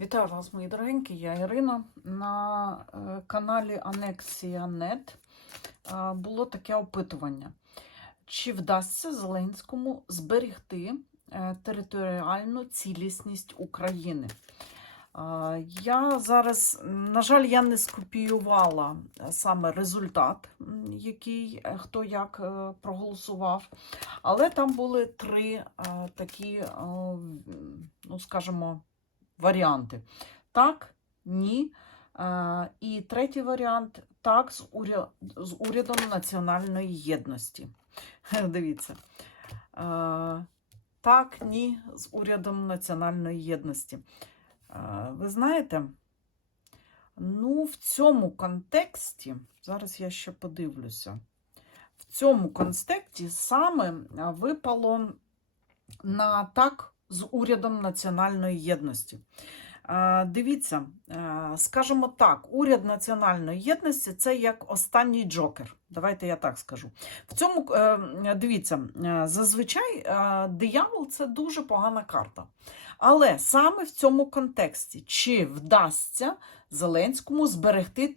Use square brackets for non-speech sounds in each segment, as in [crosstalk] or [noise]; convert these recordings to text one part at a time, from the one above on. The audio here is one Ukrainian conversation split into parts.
Вітаю вас, мої дорогенькі, я Ірина. На е, каналі Анексія.нет е, було таке опитування. Чи вдасться Зеленському зберегти е, територіальну цілісність України? Я зараз, на жаль, я не скопіювала саме результат, який хто як проголосував, але там були три такі, ну скажімо, варіанти. Так, ні. Е, І третій варіант так, з, уря... з урядом національної єдності. Дивіться. Е, Так, ні, з урядом національної єдності. Е, Ви знаєте, ну, в цьому контексті, зараз я ще подивлюся, в цьому контексті саме випало на так з урядом національної єдності. Е, Дивіться, е, скажімо так, уряд національної єдності це як останній джокер. Давайте я так скажу. В цьому е, дивіться, е, зазвичай е, диявол це дуже погана карта. Але саме в цьому контексті, чи вдасться Зеленському зберегти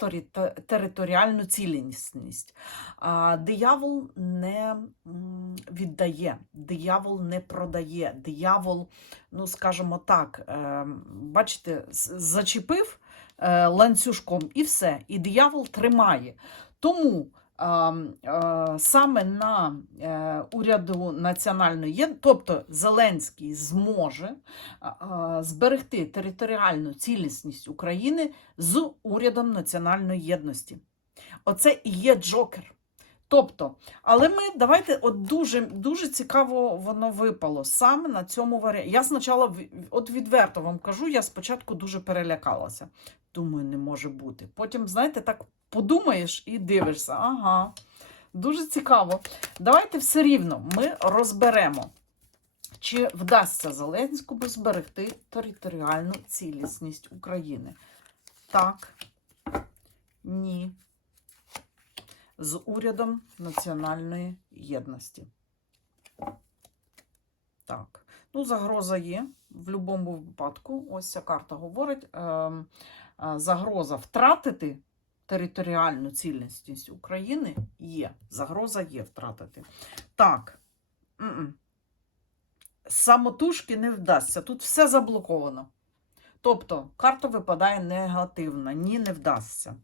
територіальну цілісність? Диявол не віддає, диявол не продає, диявол, ну скажімо так, бачите, зачепив ланцюжком і все, і диявол тримає. Тому саме на е, уряду національної тобто Зеленський зможе е, е, зберегти територіальну цілісність України з урядом національної єдності. Оце і є Джокер. Тобто, але ми давайте от дуже дуже цікаво воно випало саме на цьому варіанті. Я спочатку, от відверто вам кажу, я спочатку дуже перелякалася. Думаю, не може бути. Потім, знаєте, так подумаєш і дивишся. Ага, дуже цікаво. Давайте все рівно ми розберемо, чи вдасться Зеленському зберегти територіальну цілісність України. Так, ні з урядом національної єдності. Так, ну, загроза є в будь-якому випадку. Ось ця карта говорить: ем, е, загроза втратити територіальну цілісність України є. Загроза є втратити. Так. м-м. Самотужки не вдасться. Тут все заблоковано. Тобто, карта випадає негативна, ні, не вдасться.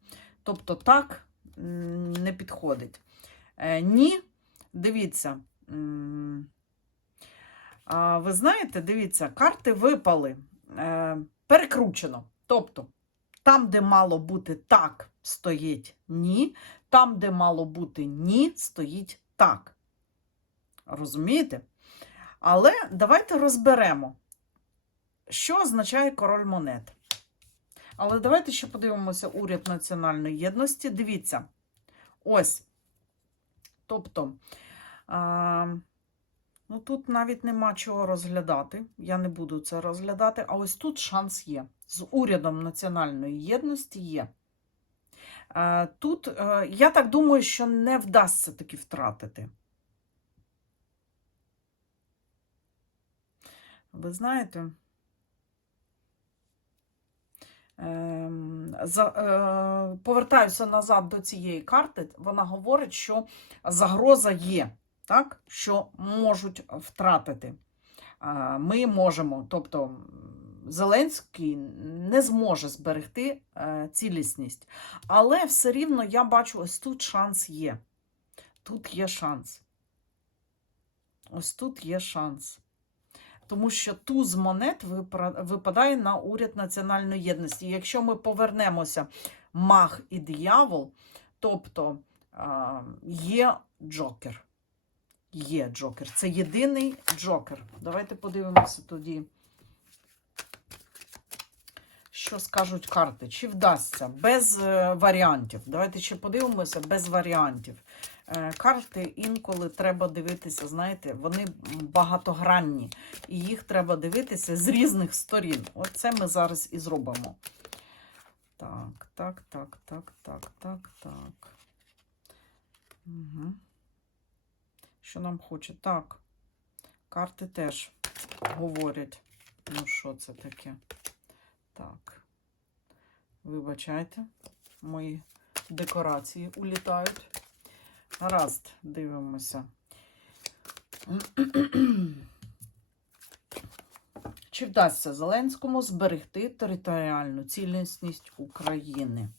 Тобто, так не підходить. Е, ні, дивіться. м, а, ви знаєте, дивіться, карти випали е, перекручено. Тобто, там, де мало бути так, стоїть ні. Там, де мало бути ні, стоїть так. Розумієте? Але давайте розберемо, що означає король монет. Але давайте ще подивимося уряд національної єдності. Дивіться, ось. Тобто, а, ну тут навіть нема чого розглядати. Я не буду це розглядати. А ось тут шанс є. З урядом національної єдності є. А, тут, е, я так думаю, що не вдасться таки втратити. Ви знаєте, Ем, е, повертаюся назад до цієї карти. Вона говорить, що загроза є, так? що можуть втратити. Е, Ми можемо, тобто Зеленський не зможе зберегти е, цілісність. Але все рівно я бачу, ось тут шанс є. Тут є шанс. Ось тут є шанс. Тому що туз монет випадає на уряд національної єдності. Якщо ми повернемося маг і диявол, тобто а, є джокер. Є джокер. Це єдиний джокер. Давайте подивимося тоді, що скажуть карти. Чи вдасться без е, варіантів. Давайте ще подивимося без варіантів. Е, Карти інколи треба дивитися, знаєте, вони багатогранні, і їх треба дивитися з різних сторін. Оце ми зараз і зробимо. Так, так, так, так, так, так, так. Угу. Що нам хоче? Так. Карти теж говорять. Ну, що це таке? Так. Вибачайте, мої декорації улітають. Гаразд, дивимося. [clears throat] Чи вдасться Зеленському зберегти територіальну цілісність України?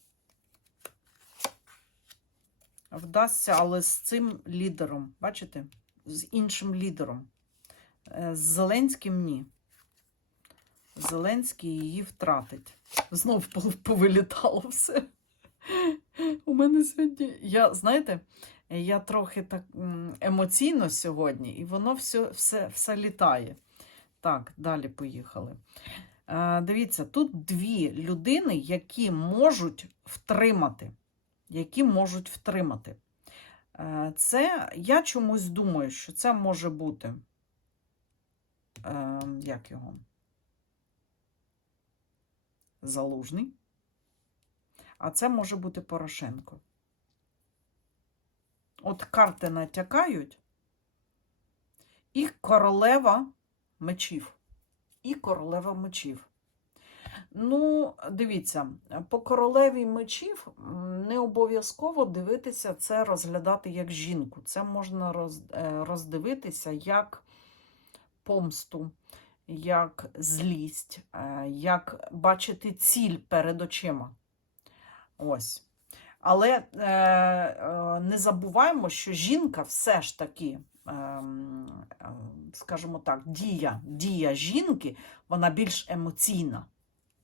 Вдасться, але з цим лідером, бачите? З іншим лідером. Е, З Зеленським ні. Зеленський її втратить. Знов повилітало все. У мене сьогодні. Я, знаєте, я трохи так емоційно сьогодні, і воно все, все, все літає. Так, далі поїхали. Е, дивіться, тут дві людини, які можуть втримати. Які можуть втримати. Е, це я чомусь думаю, що це може бути. Е, як його? Залужний. А це може бути Порошенко. От карти натякають. І королева мечів. І королева мечів. Ну, дивіться, по королеві мечів не обов'язково дивитися це розглядати як жінку. Це можна е, роздивитися як помсту, як злість, е, як бачити ціль перед очима. Ось. Але е, е, не забуваємо, що жінка все ж таки, е, скажімо так, дія, дія жінки, вона більш емоційна.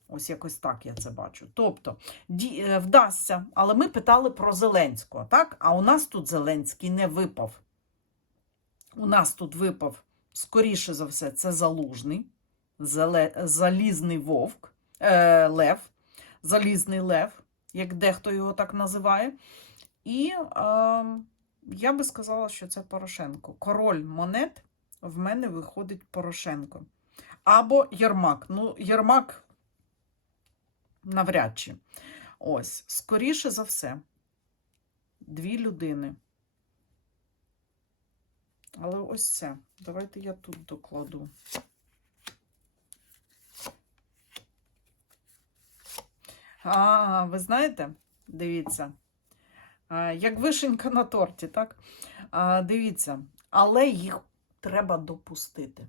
Ось якось так я це бачу. Тобто, ді, е, вдасться, але ми питали про Зеленського, так? А у нас тут Зеленський не випав. У нас тут випав, скоріше за все, це залужний, залізний вовк, е, лев, залізний лев, як дехто його так називає. І е, я би сказала, що це Порошенко. Король монет в мене виходить Порошенко. Або Єрмак. Ну, Єрмак навряд чи. Ось, скоріше за все, дві людини. Але ось це. Давайте я тут докладу. А, ви знаєте, дивіться, як вишенька на торті, так? А, дивіться, але їх треба допустити.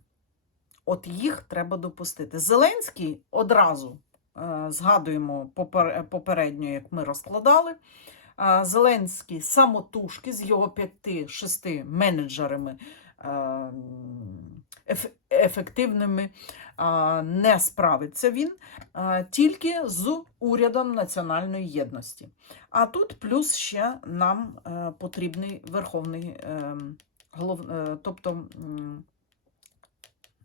От їх треба допустити. Зеленський одразу е, згадуємо попер- попередньо, як ми розкладали. Зеленський самотужки з його п'яти-шести менеджерами ефективними не справиться він тільки з урядом національної єдності. А тут плюс ще нам е, потрібний верховний е, голов, е, тобто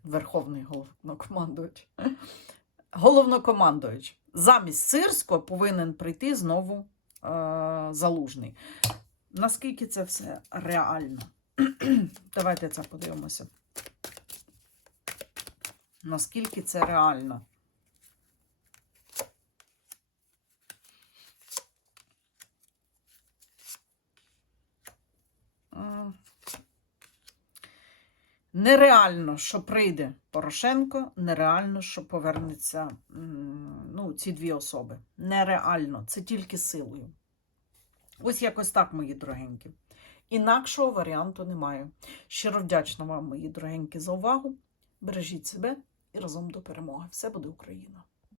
верховний головнокомандувач. [laughs] Головнокомандувач. Замість Сирського повинен прийти знову залужний. Наскільки це все реально? [clears throat] Давайте це подивимося. Наскільки це реально? Нереально, що прийде Порошенко, нереально, що повернеться ну, ці дві особи. Нереально, це тільки силою. Ось якось так, мої дорогенькі. Інакшого варіанту немає. Щиро вдячна вам, мої дорогенькі, за увагу. Бережіть себе і разом до перемоги. Все буде Україна!